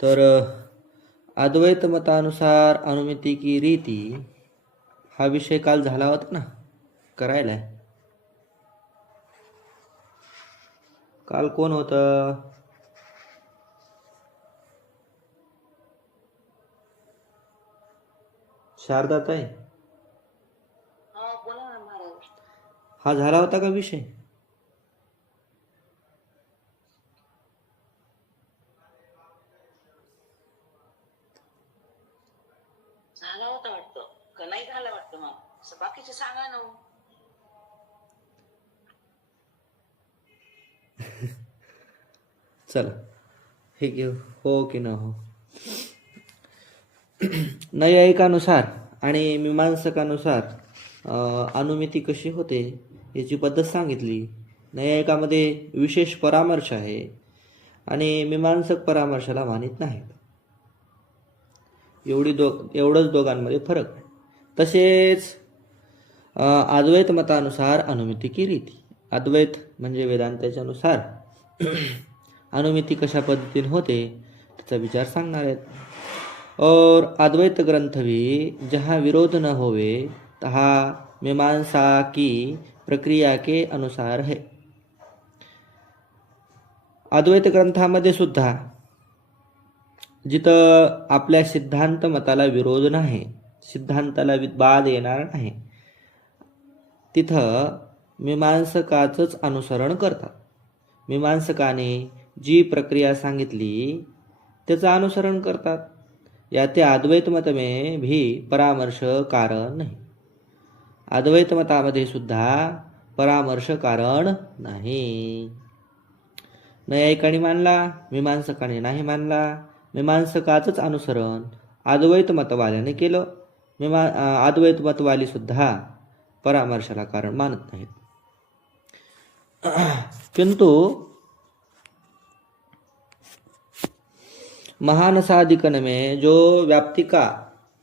तर अद्वैत मतानुसार अनुमिति की रीति हा विषय काल झाला होता ना, करायला. काल कोण होतं? शारदाताई. हा झाला होता का विषय? झाला होता वाटतं का नाही झाला वाटतं. मग असं बाकीचे सांगा ना. चला हे घेऊ, हो की न हो. नैयायिकानुसार आणि मीमांसकानुसार अनुमिती कशी होते याची पद्धत सांगितली. नैयायिकामध्ये विशेष परामर्श आहे आणि मीमांसक परामर्शाला मानित नाहीत. एवढंच दोघांमध्ये फरक आहे. तसेच अद्वैत मतानुसार अनुमिति की रीती. अद्वैत म्हणजे वेदांताच्या नुसार अनुमिति कशा पद्धतीने होते त्याचा विचार सांगणार आहेत. और अद्वैत ग्रंथ भी जहाँ विरोध न होवे तहा मीमांसा की प्रक्रिया के अनुसार है. अद्वैत ग्रंथामध्ये सुद्धा जिथं आपल्या सिद्धांत मताला विरोध नाही, सिद्धांताला बाध येणार नाही, तिथं मीमांसकाचंच अनुसरण करतात. मीमांसकाने जी प्रक्रिया सांगितली त्याचं अनुसरण करतात. याते अद्वैत मत में भी परामर्श कारण नाही. अद्वैत मतामध्ये सुद्धा परामर्श कारण नाही. नैयायिकाने मानला, मीमांसकाने नाही मानला. मीमांसकाचंच अनुसरण अद्वैत मतवाल्याने केलं. अद्वैत मतवाली सुद्धा परामर्शाला कारण मानत नाहीत. किंतु महानसादिकन में जो व्याप्ति का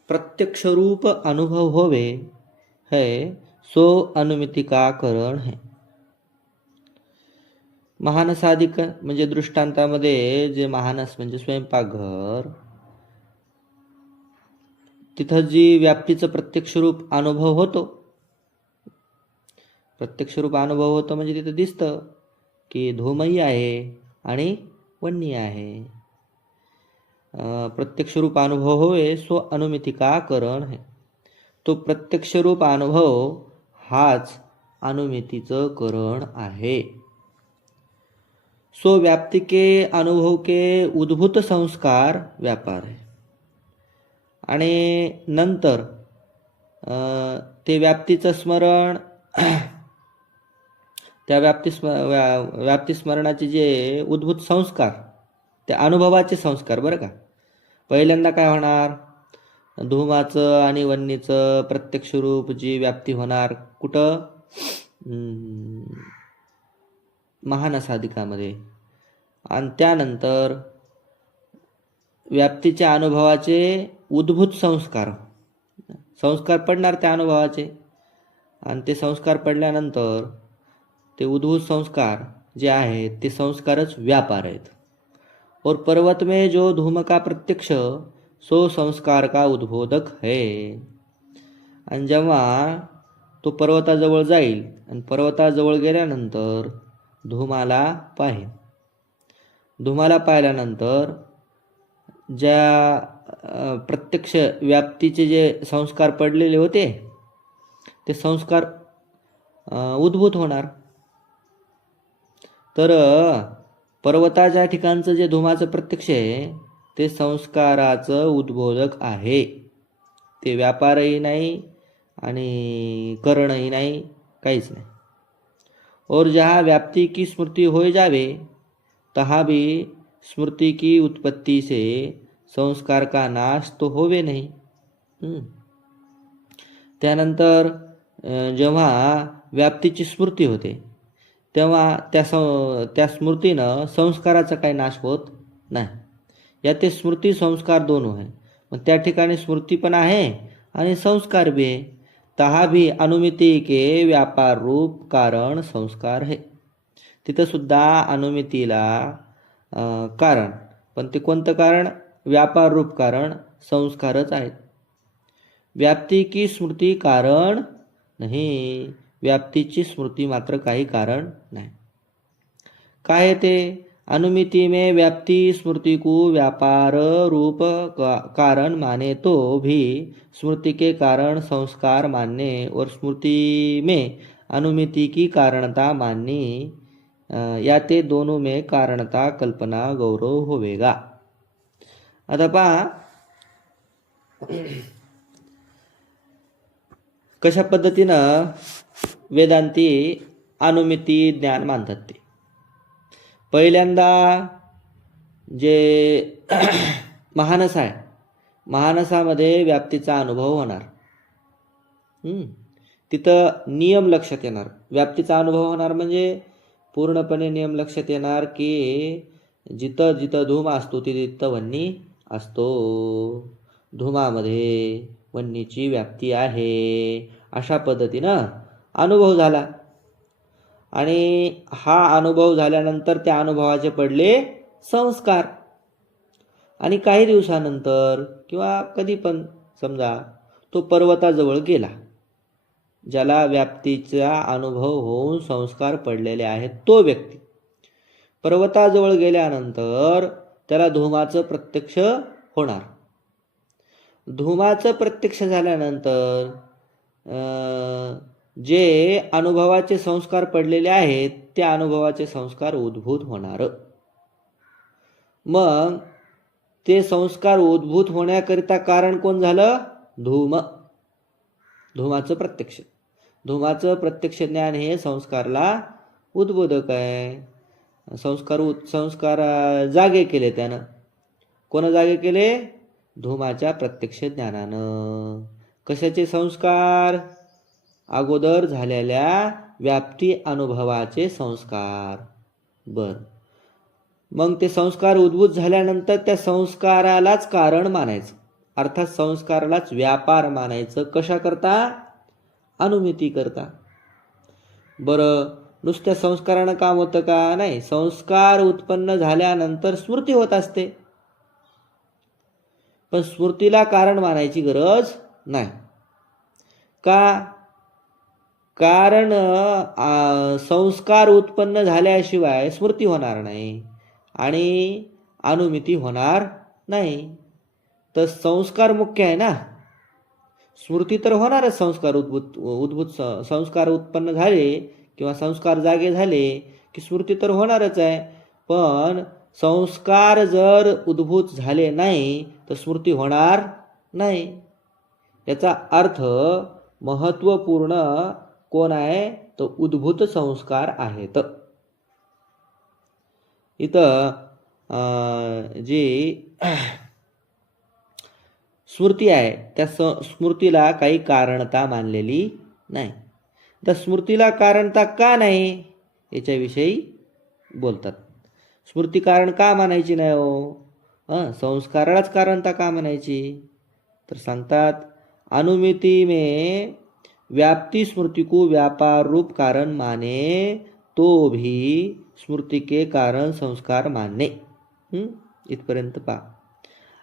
प्रत्यक्ष रूप अनुभव होवे है सो अनुमिति का कारण है. महानसादिक म्हणजे दृष्टांतामध्ये जे महानस म्हणजे स्वयंपाकघर, तिथं जी व्याप्तीचं प्रत्यक्ष रूप अनुभव होतो, प्रत्यक्ष रूप अनुभव होतो म्हणजे तिथं दिसतं की धूमही आहे आणि वन्नी आहे. प्रत्यक्ष रूप अनुभव होवे सो अनुमिति का कारण है. तो प्रत्यक्ष रूप अनुभव हाच अनुमितीचं करण आहे. सो व्याप्ति के अनुभव के उद्भूत संस्कार व्यापार है. आणि नंतर ते व्याप्तीचं स्मरण, त्या व्याप्ती स्मरणाचे जे उद्भूत संस्कार, ते अनुभवाचे संस्कार बरं का. पहिल्यांदा काय होणार, धूमाचं आणि वन्नीचं प्रत्यक्ष रूप जी व्याप्ती होणार कुठं, महानसादिकामध्ये. आणि त्यानंतर व्याप्तीच्या अनुभवाचे उद्भूत संस्कार पडणार त्या अनुभवाचे. आणि ते संस्कार पडल्यानंतर ते उद्भूत संस्कार जे आहेत ते संस्कारच व्यापार आहेत. और पर्वत में जो धूम का प्रत्यक्ष सो संस्कार का उद्बोधक है. आणि जेव्हा तो पर्वताजवळ जाईल आणि पर्वताजवळ गेल्यानंतर धूमाला पाहिल, धूमाला पाहिल्यानंतर ज्या प्रत्यक्ष व्याप्तीचे जे संस्कार पडलेले होते ते संस्कार उद्भूत होणार. तर पर्वताच्या ठिकाणचं जे धुमाचं प्रत्यक्ष आहे ते संस्काराचं उद्बोधक आहे. ते व्यापारही नाही आणि करणही नाही, काहीच नाही. और जहाँ व्याप्ति की स्मृति हो जावे तहाँ भी स्मृति की उत्पत्ति से संस्कार का नाश तो होवे नाही. त्यानंतर जेव्हा व्याप्तीची स्मृती होते तेव्हा त्या स्मृतीनं संस्काराचा काही नाश होत नाही. या ते स्मृती संस्कार दोन आहे. मग त्या ठिकाणी स्मृती पण आहे आणि संस्कार भी आहे. तहा भी अनुमिति के व्यापार रूप कारण संस्कार है. तिथं सुद्धा अनुमितीला कारण. पण ते कोणतं कारण? व्यापार रूप कारण संस्कारच आहेत. व्याप्ती की स्मृती कारण नाही. व्याप्तीची स्मृती मात्र काही कारण नाही. काय आहे ते? अनुमिति में व्याप्ति स्मृति को व्यापार रूप कारण माने तो भी स्मृति के कारण संस्कार मानने और स्मृति में अनुमिति की कारणता माननी, या ते दोनों में कारणता कल्पना गौरव होवेगा. आता पहा कशा पद्धतीनं वेदांती अनुमिती ज्ञान मानतात ते. पहिल्यांदा जे महानस आहे, महानसामध्ये व्याप्तीचा अनुभव होणार. तिथं नियम लक्षात येणार. व्याप्तीचा अनुभव होणार म्हणजे पूर्णपणे नियम लक्षात येणार की जिथं जिथं धूम असतो तिथं वन्नी असतो. धुमामध्ये वन्नीची व्याप्ती आहे, अशा पद्धतीनं अनुभव झाला. आणि हा अनुभव झाल्यानंतर त्या अनुभवाचे पडले संस्कार. आणि काही दिवसानंतर किंवा कधी पण समजा तो पर्वताजवळ गेला, ज्याला व्याप्तीचा अनुभव होऊन संस्कार पडलेले आहेत, तो व्यक्ती पर्वताजवळ गेल्यानंतर त्याला धुमाचं प्रत्यक्ष होणार. धुमाचं प्रत्यक्ष झाल्यानंतर जे अनुभवाचे संस्कार पडलेले आहेत त्या अनुभवाचे संस्कार उद्भूत होणार. मग ते संस्कार उद्भूत होण्याकरिता कारण कोण झालं? धूम. धुमाचं प्रत्यक्ष. धुमाचं प्रत्यक्ष ज्ञान हे संस्कारला उद्बोधक आहे. संस्कार जागे केले त्यानं. कोण जागे केले? धुमाच्या प्रत्यक्ष ज्ञानानं. कशाचे संस्कार? अगोदर झालेल्या व्याप्ती अनुभवाचे संस्कार. मग ते संस्कार उद्भूत झाल्यानंतर त्या संस्कारालाच कारण मानायचं, अर्थात संस्कारालाच व्यापार मानायचं. कशा करता? अनुमिती करता. नुसत्या संस्कारानं काम होतं का? नाही. संस्कार उत्पन्न झाल्यानंतर स्मृती होत असते, पण स्मृतीला कारण मानायची गरज नाही. का? कारण संस्कार उत्पन्न झाल्याशिवाय स्मृती होणार नाही आणि अनुमिती होणार नाही. तर संस्कार मुख्य आहे ना. स्मृती तर होणारच. संस्कार संस्कार उत्पन्न झाले किंवा संस्कार जागे झाले की स्मृती तर होणारच आहे. पण संस्कार जर उद्भूत झाले नाही तर स्मृती होणार नाही. याचा अर्थ महत्त्वपूर्ण कोण आहे? तर उद्भूत संस्कार आहेत. इथं जी स्मृती आहे त्या स्मृतीला काही कारणता मानलेली नाही. तर स्मृतीला कारणता का नाही याच्याविषयी बोलतात. स्मृती कारण का मानायची नाही हो? संस्कारालाच कारणता का मानायची? तर सांगतात अनुमिति में व्याप्ति स्मृति को व्यापार रूप कारण माने तो भी स्मृति के कारण संस्कार मानने. इथपर्यंत पहा.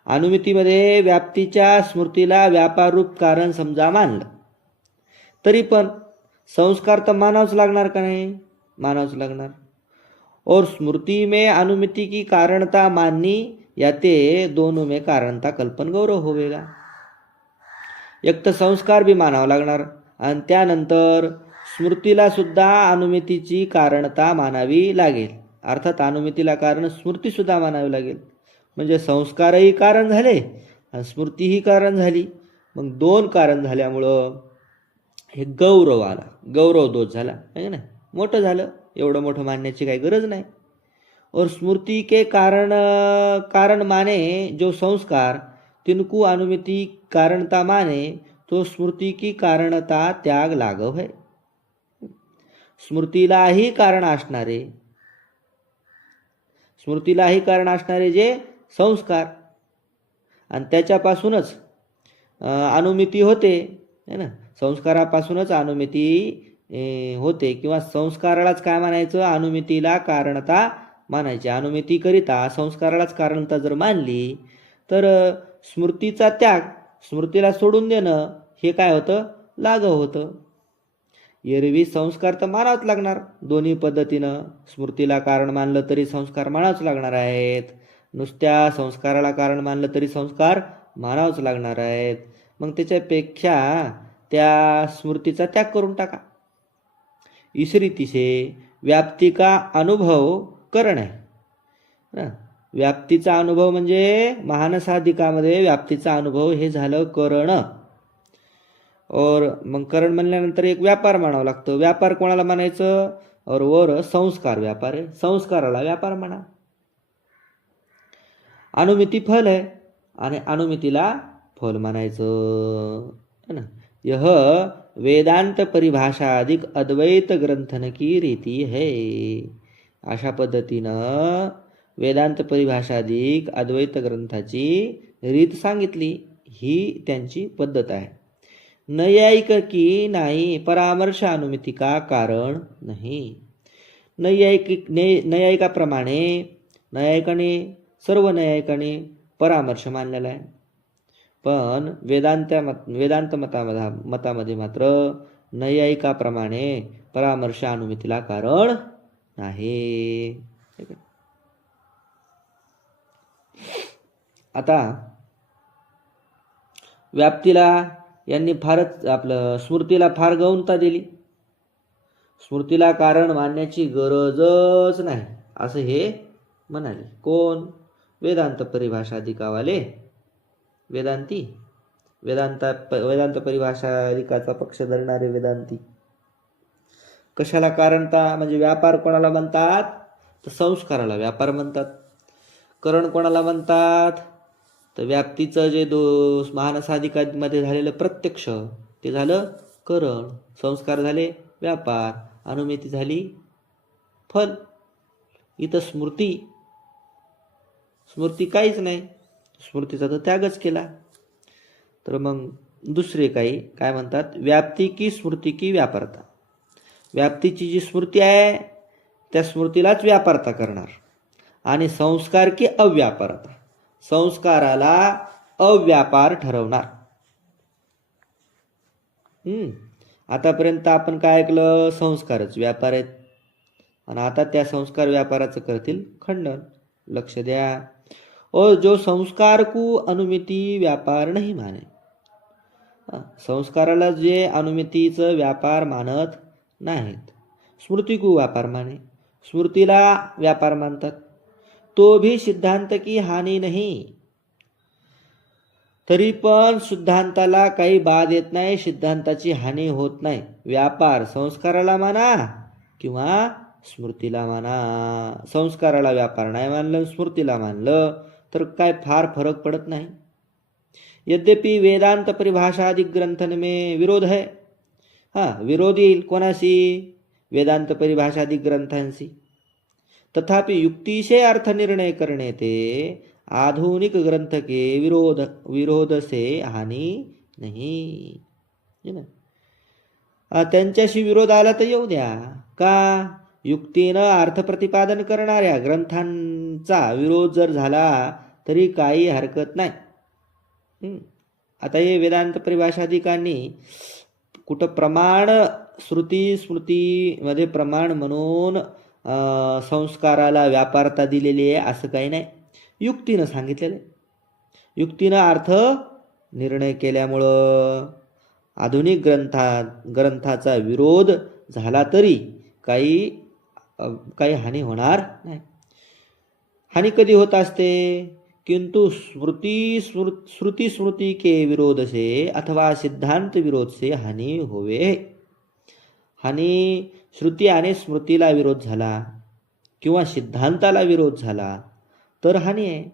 अनुमितीमध्ये व्याप्तीच्या स्मृतीला व्यापार रूप कारण समजा मानलं तरी पण संस्कार तर मानावंच लागणार का नाही? मानावंच लागणार. और स्मृति में अनुमिति की कारणता माननी, या ते दोनों में कारणता कल्पन गौरव होवेगा. एक तर संस्कार बी मानावं लागणार आणि त्यानंतर स्मृतीला सुद्धा अनुमितीची कारणता मानावी लागेल. अर्थात अनुमितीला कारण स्मृती सुद्धा मानावी लागेल. म्हणजे संस्कारही कारण झाले आणि स्मृतीही कारण झाली. मग दोन कारण झाल्यामुळं हे गौरव आला. गौरव दोष झाला आहे ना. मोठं झालं. एवढं मोठं मानण्याची काही गरज नाही. और स्मृति के कारण माने जो संस्कार तिनको अनुमिति कारणता माने तो स्मृति की कारणता त्याग लागव है. स्मृतीलाही कारण असणारे जे संस्कार आणि त्याच्यापासूनच अनुमिती होते है ना. संस्कारापासूनच अनुमिती होते किंवा संस्कारालाच काय म्हणायचं? अनुमितीला कारणता मानायचे. अनुमितीकरिता संस्कारालाच कारणता जर मानली तर स्मृतीचा त्याग, स्मृतीला सोडून देणं हे काय होतं, लाघव होतं. एरवी संस्कार तर मानावंच लागणार दोन्ही पद्धतीनं. स्मृतीला कारण मानलं तरी संस्कार मानावंच लागणार आहेत, नुसत्या संस्काराला कारण मानलं तरी संस्कार मानावंच लागणार आहेत. मग त्याच्यापेक्षा त्या स्मृतीचा त्याग करून टाका. इसरी तिसे व्याप्ती का अनुभव करण आहे ना. व्याप्तीचा अनुभव म्हणजे महानसाधिकामध्ये व्याप्तीचा अनुभव हे झालं करण. और मग करण म्हणल्यानंतर एक व्यापार मानावं लागतं. व्यापार कोणाला मानायचं, और वर संस्कार व्यापार आहे, संस्काराला व्यापार म्हणा. अनुमिती फल आहे आणि अनुमितीला फल मानायचं है ना. यह वेदांत परिभाषा अधिक अद्वैत ग्रंथन की रीती है. अशा पद्धतीनं वेदांत परिभाषा अधिक अद्वैत ग्रंथाची रीत सांगितली, ही त्यांची पद्धत आहे. नैयायिक की नाही परामर्श अनुमिती का कारण नाही. नैयायिकाप्रमाणे सर्व नैयायिकाने परामर्श मानलेला आहे, पण वेदांत मतामध्ये मात्र नैयायिकाप्रमाणे परामर्श अनुमितीला कारण नाही. आता व्याप्तीला यांनी फारच स्मृतीला फार गौणता दिली. स्मृतीला कारण मानण्याची गरजच नाही असं हे म्हणाले. कोण? वेदांत परिभाषाधिकावाले, वेदांत परिभाषाधिकाचा पक्ष धरणारे वेदांती. कशाला कारणता म्हणजे व्यापार कोणाला म्हणतात, तर संस्काराला व्यापार म्हणतात. करण कोणाला म्हणतात, तर व्याप्तीचं जे महानसाधिकामध्ये झालेलं प्रत्यक्ष ते झालं करण, संस्कार झाले व्यापार, अनुमिती झाली फल. इथं स्मृती काहीच नाही, स्मृतीचा तर त्यागच केला. तर मग दुसरे काय म्हणतात, व्याप्ती की स्मृती की व्यापारता. व्याप्तीची जी स्मृती आहे त्या स्मृतीलाच व्यापारता करणार, आणि संस्कार की अव्यापारता, संस्काराला अव्यापार ठरवणार. आतापर्यंत आपण काय ऐकलं, संस्कारच व्यापार आहेत, आणि आता त्या संस्कार व्यापाराचं करतील खंडन. लक्ष द्या. और जो संस्कार को अनुमिती व्यापार नाही माने, संस्काराला जे अनुमितीचं व्यापार मानत नाहीत, स्मृती को व्यापार माने, स्मृतीला व्यापार मानतात, तो भी सिद्धांत की हानी नाही. तरी पण सिद्धांताला काही बाद येत नाही, सिद्धांताची हानी होत नाही. व्यापार संस्काराला माना किंवा स्मृतीला माना. संस्काराला व्यापार नाही मानलं, स्मृतीला मानलं तर काय फार फरक पडत नाही. यद्यपि वेदांत परिभाषादि ग्रंथन में विरोध है. विरोध येईल कोणाशी, वेदांत परिभाषादि ग्रंथांशी. तथापि युक्ति से अर्थ निर्णय करने ते आधुनिक ग्रंथ के विरोध से हानि नहीं. त्यांच्याशी विरोध आला तर येऊ द्या. का? युक्तीनं अर्थ प्रतिपादन करणाऱ्या ग्रंथांचा विरोध जर झाला तरी काही हरकत नाही. आता हे वेदांत परिभाषाधिकांनी कुठं प्रमाण स्मृतीमध्ये प्रमाण म्हणून संस्काराला व्यापारता दिलेली आहे असं काही नाही. युक्तीनं सांगितलेलं, युक्तीनं अर्थ निर्णय केल्यामुळं आधुनिक ग्रंथाचा विरोध झाला तरी काही हानी होणार नाही. हानी कधी होत असते, किंतु श्रुति स्मृति के विरोध से अथवा सिद्धांत विरोध से हानी होवे. हानी श्रुती आणि स्मृतीला विरोध झाला किंवा सिद्धांताला विरोध झाला तर हानी है.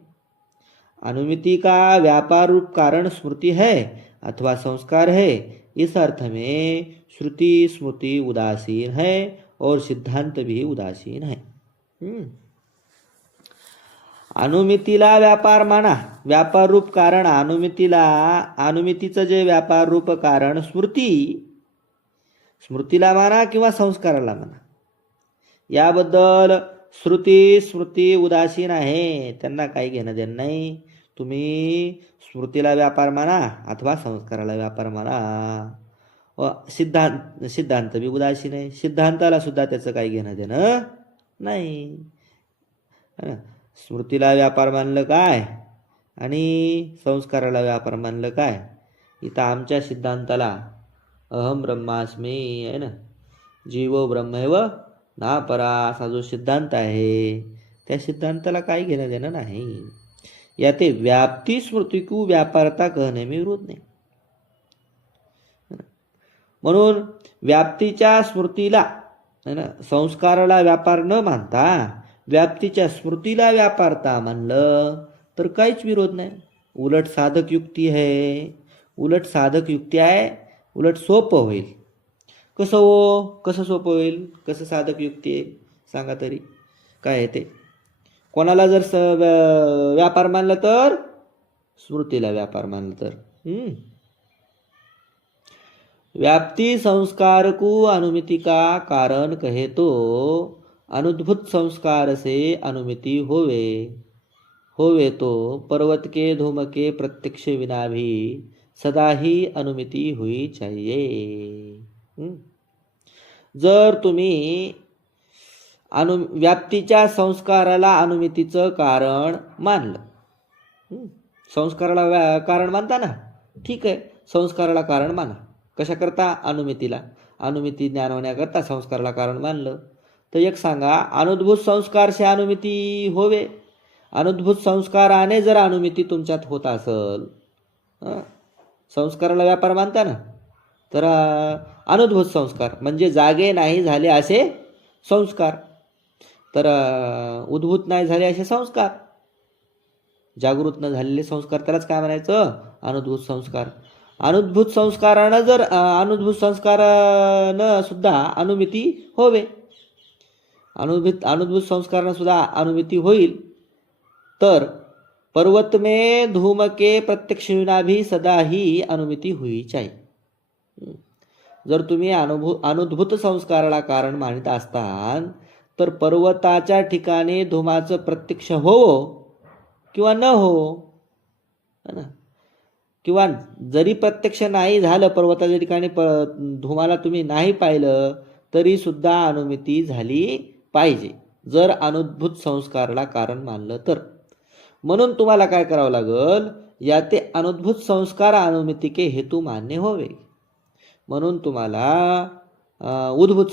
अनुमिति का व्यापार रूप कारण स्मृति है अथवा संस्कार है, इस अर्थ में श्रुति स्मृति उदासीन है और सिद्धांत भी उदासीन है. अनुमितीला व्यापार माना, व्यापार रूप कारण अनुमितीचं जे व्यापार रूप कारण स्मृतीला माना किंवा संस्काराला माना. याबद्दल श्रुती स्मृती उदासीन आहे, त्यांना काही घेणं देणं नाही. तुम्ही स्मृतीला व्यापार माना अथवा संस्काराला व्यापार माना. व सिद्धांत बी उदासीन आहे, सिद्धांताला सुद्धा त्याचं काही घेणं देणं नाही. है ना? स्मृतीला व्यापार मानलं काय आणि संस्काराला व्यापार मानलं काय. इथं आमच्या सिद्धांताला अहम ब्रह्मास्मी आहे ना, जीवो ब्रह्मैव नापरा असा जो सिद्धांत आहे त्या सिद्धांताला काही घेणं देणं नाही. याते व्याप्ती स्मृती को व्यापारता कहणे में विरोध नाही. म्हणून व्याप्तीच्या स्मृतीला है ना, संस्काराला व्यापार न मानता व्याप्तीच्या स्मृतीला व्यापारता मानलं तर काहीच विरोध नाही. उलट साधक युक्ती आहे, उलट साधक युक्ती आहे, उलट सोपं होईल. कसं हो, कसं सोपं होईल, कसं साधक युक्ती आहे सांगा तरी काय आहे ते. कोणाला जर व्यापार मानलं तर स्मृतीला व्यापार मानलं तर व्याप्ति संस्कार को अनुमिति का कारण कहे तो अनुद्भुत संस्कार से अनुमिति होवे तो पर्वत के धूम के प्रत्यक्ष विना भी सदा ही अनुमिति हुई चाहिए. जर तुम्ही व्याप्तीच्या संस्काराला अनुमितीचं कारण मानलं, संस्काराला कारण मानता ना, ठीक आहे, संस्काराला कारण माना. कशा करता? अनुमितीला. अनुमिती ज्ञान होण्याकरता संस्काराला कारण मानलं. तर एक सांगा, अनुद्भूत संस्कार से अनुमिती होवे. अनुद्भूत संस्काराने जर अनुमिती तुमच्यात होत असेल, संस्काराला व्यापार मानता ना, तर अनुद्भूत संस्कार म्हणजे जागे नाही झाले असे संस्कार, तर उद्भूत नाही झाले असे संस्कार, जागृत न झालेले संस्कार, त्यालाच काय म्हणायचं? अनुद्भूत संस्कार. अनुद्भूत संस्कारानं जर अनुद्भूत संस्कारानं सुद्धा अनुमिती होवे, अनुद्भूत संस्कारानं सुद्धा अनुमिती होईल, तर पर्वत में धूम के प्रत्यक्ष विना भी सदा ही अनुमिती हुई चाहिए. जर तुम्ही अनुद्भूत संस्काराला कारण मानित असताल तर पर्वताच्या ठिकाणी धुमाचं प्रत्यक्ष हो किंवा न हो, है ना, किंवा जरी प्रत्यक्ष नाही झालं, पर्वताच्या ठिकाणी धुमाला तुम्ही नाही पाहिलं तरी सुद्धा अनुमिती झाली पाहिजे, जर अनुद्भूत संस्काराला कारण मानलं तर. म्हणून तुम्हाला काय करावं लागल? या ते अनुद्भूत संस्कार अनुमिती के हेतू मान्य होवे. म्हणून तुम्हाला उद्भूत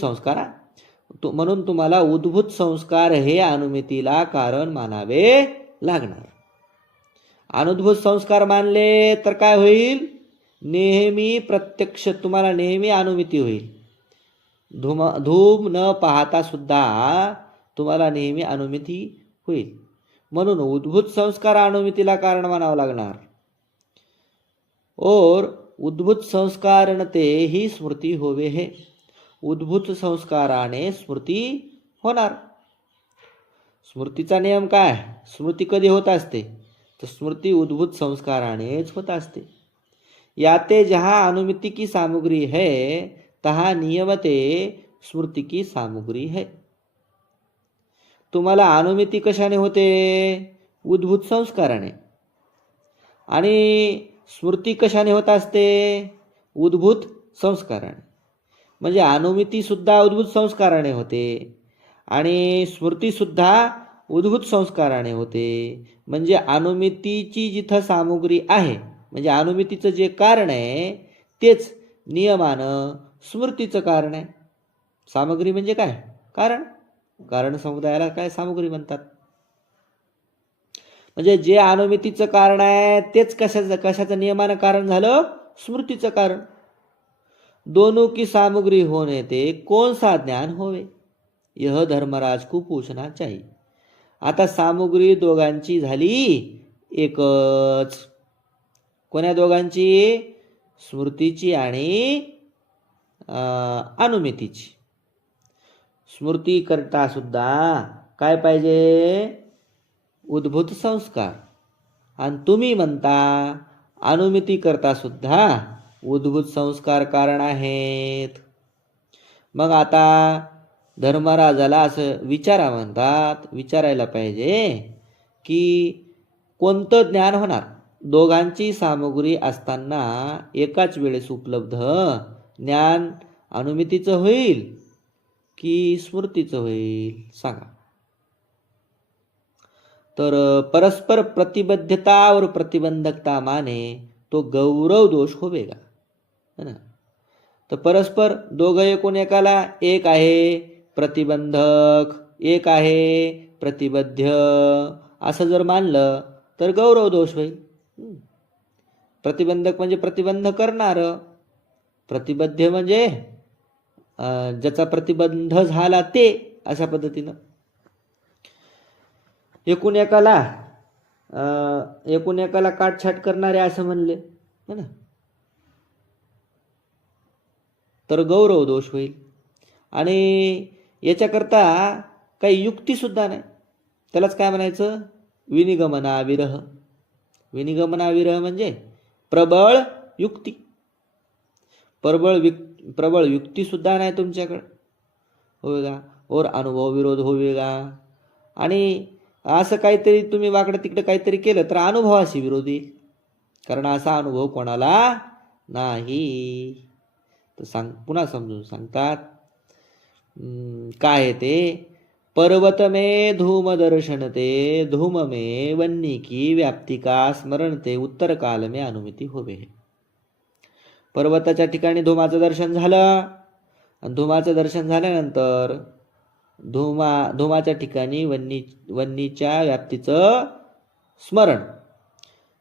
संस्कार हे अनुमितीला कारण मानावे लागणार. अनुद्भूत संस्कार मानले तर काय होईल? नेहमी प्रत्यक्ष तुम्हाला नेहमी अनुमिती होईल. धूम न पाहता सुद्धा तुम्हाला नेहमी अनुमिती होईल. म्हणून उद्भूत संस्कार अनुमितीला कारण मानावं लागणार. और उद्भूत संस्कारणते ही स्मृती होवे है. उद्भूत संस्काराने स्मृती होणार. स्मृतीचा नियम काय? स्मृती कधी होत असते? तर स्मृती उद्भूत संस्कारानेच होत असते. याते जहाँ अनुमिति की सामग्री है तहाँ नियमते स्मृती की सामग्री है. तुम्हाला अनुमिती कशाने होते? उद्भूत संस्काराने. आणि स्मृती कशाने होत असते? उद्भूत संस्काराने. म्हणजे अनुमिती सुद्धा उद्भूत संस्काराने होते आणि स्मृती सुद्धा उद्भूत संस्काराने होते. म्हणजे अनुमितीची जिथं सामुग्री आहे, म्हणजे अनुमितीचं जे कारण आहे तेच नियमानं स्मृतीचं कारण आहे. सामग्री म्हणजे काय? कारण. कारण समुदायाला काय सामग्री म्हणतात. म्हणजे जे अनुमितीचं कारण आहे तेच कशाचं नियमानं कारण झालं? स्मृतीचं कारण. दोनों की सामग्री होने ते कौन सा ज्ञान होवे, यह धर्मराज को पूछना चाहिए. आता सामुग्री दोघांची झाली एकच. कोण्या दोघांची? स्मृतीची आणि अनुमितीची. स्मृती करता सुद्धा काय पाहिजे? उद्भूत संस्कार. आणि तुम्ही म्हणता अनुमिती करता सुद्धा उद्भूत संस्कार कारण आहेत. मग आता धर्मराजाला असं विचारायला पाहिजे की कोणतं ज्ञान होणार. दोघांची सामुग्री असताना एकाच वेळेस उपलब्ध ज्ञान अनुमितीचं होईल की स्मृतीचं होईल सांगा. तर परस्पर प्रतिबद्धता और प्रतिबंधकता माने तो गौरव दोष होवेगा, है ना. तर परस्पर दोघं एकूण एकाला, एक आहे प्रतिबंधक, एक आहे प्रतिबद्ध, असं जर मानलं तर गौरव दोष होईल. प्रतिबंधक म्हणजे प्रतिबंध करणार, प्रतिबद्ध म्हणजे ज्याचा प्रतिबंध झाला ते, अशा पद्धतीनं एकूण एकाला काटछाट करणारे असं म्हणले, है ना, तर गौरव दोष होईल. आणि याच्याकरता काही युक्तीसुद्धा नाही. त्यालाच काय म्हणायचं, विनिगमनाविरह. विनिगमनाविरह म्हणजे प्रबळ युक्ती. प्रबळ युक्तीसुद्धा नाही तुमच्याकडे, होवेगा. और अनुभव विरोध होवेगा. आणि असं काहीतरी तुम्ही वाकडं तिकडं काहीतरी केलं तर अनुभवाशी विरोध येईल, कारण असा अनुभव कोणाला नाही. तर पुन्हा समजून सांगतात काय आहे ते. पर्वत में धूम दर्शनते, धूम में वन्नी की व्याप्ती का स्मरणते, उत्तर काल में अनुमिती होवे. पर्वताच्या ठिकाणी धुमाचं दर्शन झालं, आणि धुमाचं दर्शन झाल्यानंतर धुमाच्या ठिकाणी वन्नीच्या व्याप्तीचं स्मरण,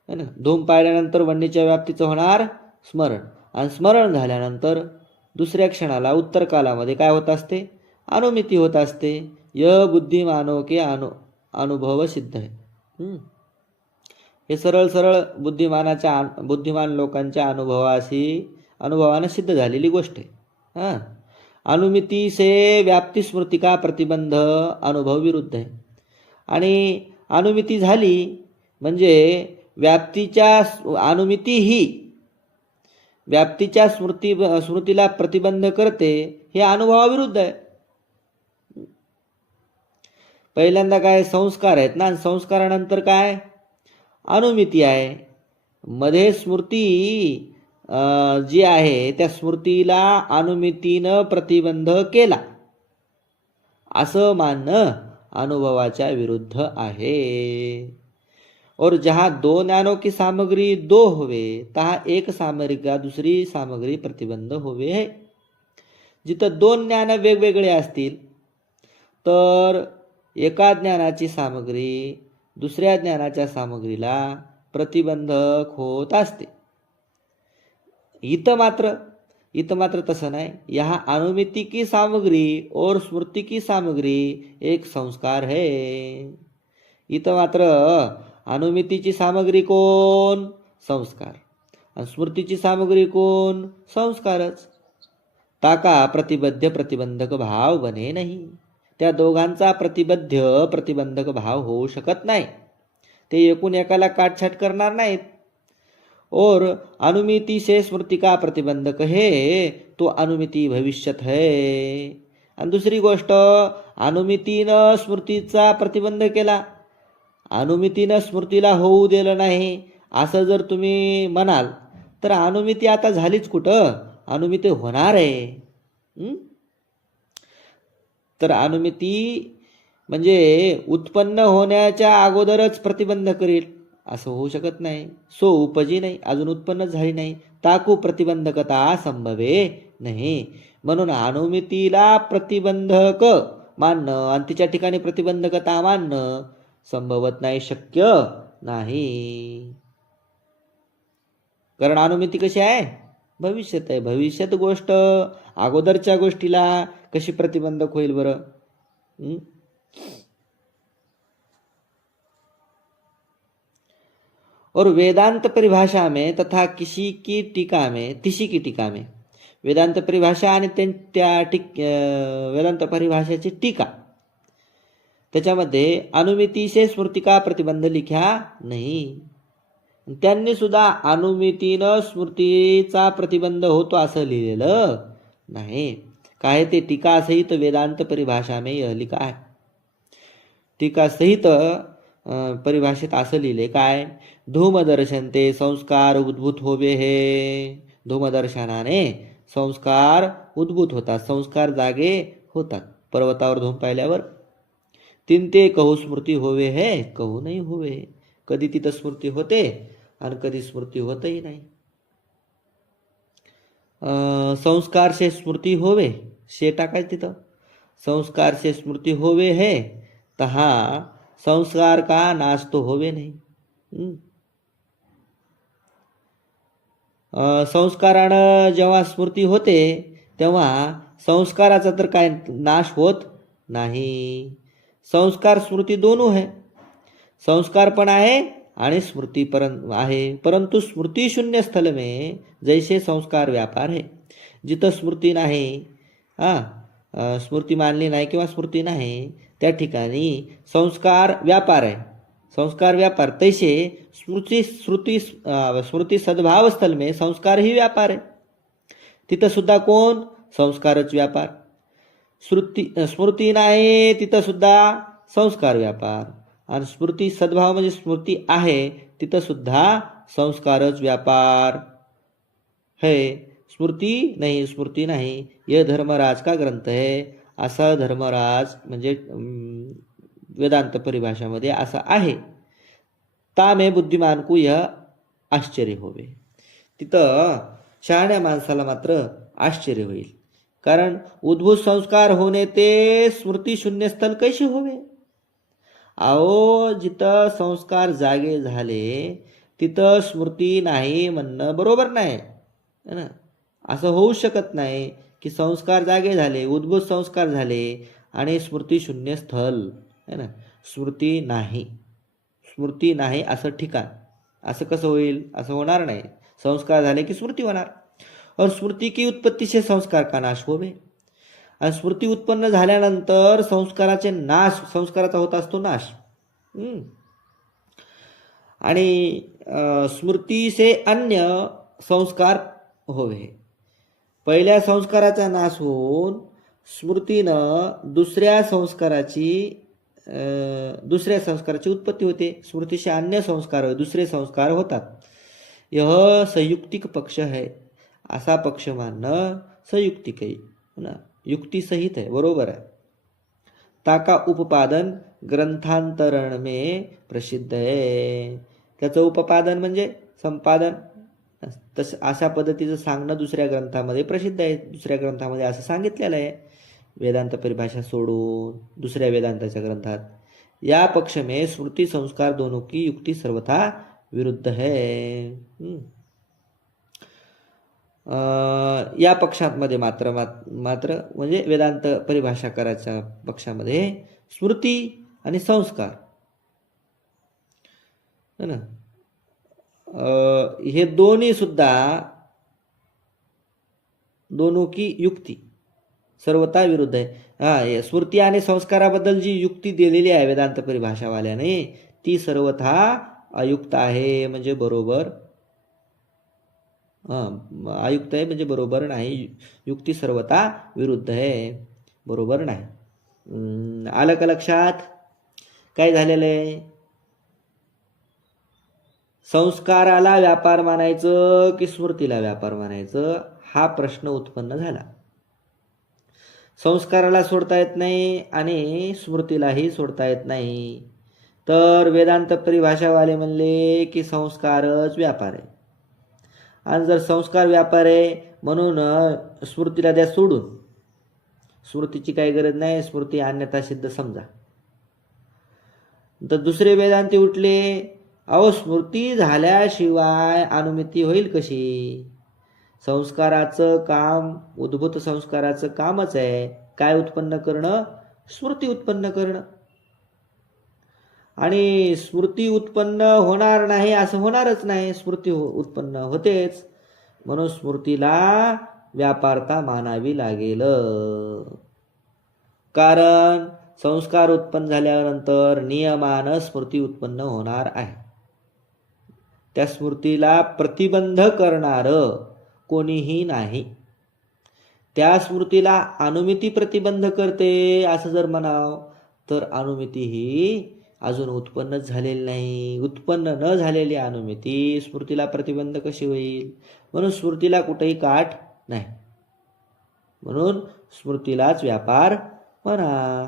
है ना. धूम पाहिल्यानंतर वन्नीच्या व्याप्तीचं होणार स्मरण, आणि स्मरण झाल्यानंतर दुसऱ्या क्षणाला उत्तर कालामध्ये काय होत असते, अनुमिती होत असते. य बुद्धिमानो के अनुभव सिद्ध है. हे सरळ बुद्धिमान लोकांच्या अनुभवानं सिद्ध झालेली गोष्ट आहे. अनुमिती से व्याप्ती स्मृती का प्रतिबंध अनुभव विरुद्ध आहे. आणि अनुमिती झाली म्हणजे अनुमिती ही व्याप्तीच्या स्मृतीला प्रतिबंध करते, हे अनुभवाविरुद्ध आहे. पहिल्यांदा काय संस्कार आहेत ना, संस्कारानंतर काय अनुमिती आहे. मध्ये स्मृती जी आहे त्या स्मृतीला अनुमितीनं प्रतिबंध केला असं मानणं अनुभवाच्या विरुद्ध आहे. और जहाँ दो ज्ञानों की सामग्री दो होवे, तहा एक सामग्री का दूसरी सामग्री प्रतिबंध होवे है. जिथं दोन ज्ञान वेगवेगळे असतील तर एका ज्ञानाची सामग्री दुसऱ्या ज्ञानाच्या सामग्रीला प्रतिबंधक होत असते. इथं मात्र तसं नाही. यहाँ अनुमिति की सामग्री और स्मृति की सामग्री एक संस्कार है. इथं मात्र अनुमितीची सामग्री कोण, संस्कार, आणि स्मृतीची सामग्री कोण, संस्कारच. ताका प्रतिबद्ध प्रतिबंधक भाव बने नाही. त्या दोघांचा प्रतिबंधक भाव होऊ शकत नाही. ते एकूण एकाला काटछाट करणार नाहीत. और अनुमिति से स्मृति का प्रतिबंधक है तो अनुमिति भविष्यत है. आणि दुसरी गोष्ट, अनुमितीनं स्मृतीचा प्रतिबंध केला, अनुमितीनं स्मृतीला होऊ दिलं नाही असं जर तुम्ही म्हणाल तर अनुमिती आता झालीच कुठं, अनुमिती होणार आहे. तर अनुमिती म्हणजे उत्पन्न होण्याच्या अगोदरच प्रतिबंध करेल असं होऊ शकत नाही. सो उपजी नाही, अजून उत्पन्न झाली नाही. ताकू प्रतिबंधकता संभवे नाही. म्हणून अनुमितीला प्रतिबंधक मानणं आणि तिच्या ठिकाणी प्रतिबंधकता मानणं संभवत नाही, शक्य नाही. कारण अनुमिती कशी आहे, भविष्यात आहे. भविष्यात गोष्ट अगोदरच्या गोष्टीला कशी प्रतिबंधक होईल बरं. और वेदांत परिभाषा में तथा तिशी की टीका में वेदांत परिभाषा आणि वेदांत परिभाषेची टीका, त्याच्यामध्ये अनुमिती से स्मृति का प्रतिबंध लिखा नाही. त्यांनी सुद्धा अनुमितीनं स्मृतीचा प्रतिबंध होतो असं लिहिलेलं नाही. काय ते टीका सहित वेदांत परिभाषा में यह लिखा है. टीका सहित परिभाषेत असं लिहिले काय, धूमदर्शन ते संस्कार उद्भूत होवे हे. धूमदर्शनाने संस्कार उद्भूत होतात, संस्कार जागे होतात. पर्वतावर धूम पाहिल्यावर. तीन ते कहू स्मृती होवे है, कहू नाही होवे. कधी तिथं स्मृती होते आणि कधी स्मृती होतही नाही. संस्कार से स्मृती होवे, शे टाकायचं तिथं. संस्कार से स्मृती होवे है, तर हा संस्कार का नाश तो होवे नाही. संस्कारानं जेव्हा स्मृती होते तेव्हा संस्काराचा तर काय नाश होत नाही. संस्कार स्मृती दोनों है. संस्कार पण आहे आणि स्मृती पण आहे. परंतु स्मृती शून्य स्थल में जैसे संस्कार व्यापार है. जिथं स्मृती नाही, स्मृती मानली नाही किंवा स्मृती नाही, त्या ठिकाणी संस्कार व्यापार आहे. संस्कार व्यापार तैसे स्मृती सद्भाव स्थल में संस्कार ही व्यापार आहे. तिथं सुद्धा कोण, संस्कारच व्यापार. स्मृती नाही तिथं सुद्धा संस्कार व्यापार. आणि स्मृती सद्भाव म्हणजे स्मृती आहे तिथं सुद्धा संस्कारच व्यापार है. स्मृती नाही यह धर्मराज का ग्रंथ है. असा धर्मराज म्हणजे वेदांत परिभाषामध्ये असं आहे. तामे बुद्धिमान को यह आश्चर्य होवे. तिथं शहाण्या माणसाला मात्र आश्चर्य होईल. कारण उद्भूत संस्कार होणे ते स्मृती शून्य स्थल कैसे होवे. अहो, जिथं संस्कार जागे झाले तिथं स्मृती नाही म्हणणं बरोबर नाही ना. असं होऊ शकत नाही की संस्कार जागे झाले, उद्भूत संस्कार झाले आणि स्मृती शून्य स्थल है ना. स्मृती नाही असं ठिकाण, असं कसं होईल. असं होणार नाही. संस्कार झाले की स्मृती होणार. और स्मृती की उत्पत्ती से संस्कार का नाश होवे. आणि स्मृती उत्पन्न झाल्यानंतर संस्काराचे नाश, संस्काराचा होत असतो नाश. आणि स्मृती से अन्य संस्कार होवे. पहिल्या संस्काराचा नाश होऊन स्मृतीनं दुसऱ्या संस्काराची उत्पत्ती होते. स्मृतीशी अन्य संस्कार, दुसरे संस्कार होतात. यह संयुक्तिक पक्ष है. असा पक्ष मानणं संयुक्तिक आहे ना, युक्तिसहित आहे, बरोबर आहे. ताका उपपादन ग्रंथांतरण में प्रसिद्ध आहे. त्याचं उपपादन म्हणजे संपादन. अशा पद्धतीचं सांगणं दुसऱ्या ग्रंथामध्ये प्रसिद्ध आहे. दुसऱ्या ग्रंथामध्ये असं सांगितलेलं आहे. वेदांत परिभाषा सोडून दुसऱ्या वेदांताच्या ग्रंथात या पक्ष में स्मृति संस्कार दोनों की युक्ति सर्वथा विरुद्ध है. या पक्षांमध्ये मात्र म्हणजे वेदांत परिभाषाकाराच्या पक्षामध्ये स्मृती आणि संस्कार है ना, हे दोन्ही सुद्धा दोनों की युक्ती सर्वथा विरुद्ध आहे. स्मृती आणि संस्काराबद्दल जी युक्ती दिलेली आहे वेदांत परिभाषावाल्याने ती सर्वथा अयुक्त आहे. म्हणजे बरोबर अयुक्त आहे, म्हणजे बरोबर नाही. युक्ती सर्वथा विरुद्ध आहे, बरोबर नाही. आलं का लक्षात काय झालेलं आहे. संस्काराला व्यापार मानायचं की स्मृतीला व्यापार मानायचं हा प्रश्न उत्पन्न झाला. संस्काराला सोडता येत नाही आणि स्मृतीलाही सोडता येत नाही. तर वेदांत परिभाषावाले म्हणले की संस्कारच व्यापार आहे. आणि जर संस्कार व्यापार आहे म्हणून स्मृतीला द्या सोडून, स्मृतीची काही गरज नाही, स्मृती अन्यथा सिद्ध समजा. तर दुसरे वेदांती उठले, अहो स्मृती झाल्याशिवाय अनुमिती होईल कशी. संस्काराचं काम, उद्भूत संस्काराचं कामच आहे काय उत्पन्न करणं, स्मृती उत्पन्न करणं. आणि स्मृती उत्पन्न होणार नाही असं होणारच नाही, स्मृती उत्पन्न होतेच. म्हणून स्मृतीला व्यापारता मानावी लागेल. कारण संस्कार उत्पन्न झाल्यानंतर नियमानं स्मृती उत्पन्न होणार आहे. त्या स्मृतीला प्रतिबंध करणारं कोणीही नाही. त्या स्मृतीला अनुमिती प्रतिबंध करते असं जर म्हणाव तर अनुमिती ही अजून उत्पन्नच झालेली नाही. उत्पन्न न झालेली अनुमिती स्मृतीला प्रतिबंध कशी होईल? म्हणून स्मृतीला कुठेही काठ नाही, म्हणून स्मृतीलाच व्यापार म्हणा.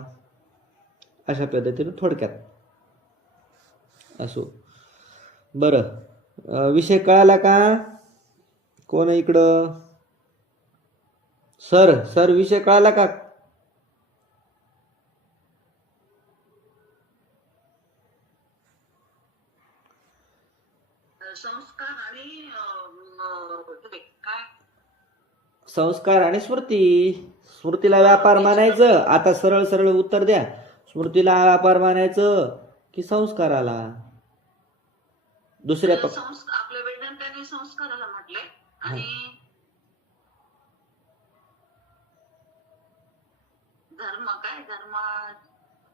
अशा पद्धतीने थोडक्यात असो. बरं, विषय कळाला का? कोण आहे इकडं? सर विषय कळाला का? संस्कार आणि काय संस्कार आणि स्मृती. स्मृतीला व्यापार मानायचं. आता सरळ सरळ उत्तर द्या. स्मृतीला व्यापार मानायचं की संस्काराला? दुसऱ्या आपल्या वेदांताने संस्काराला म्हटले आणि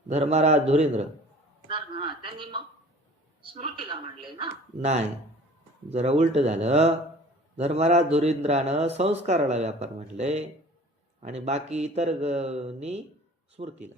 धर्मराज धुरींद्र त्यांनी मग स्मृतीला म्हणले ना? नाही, जरा उलट झालं. धर्मराज धुरींद्रानं संस्काराला व्यापार म्हटले आणि बाकी इतर स्मृतीला.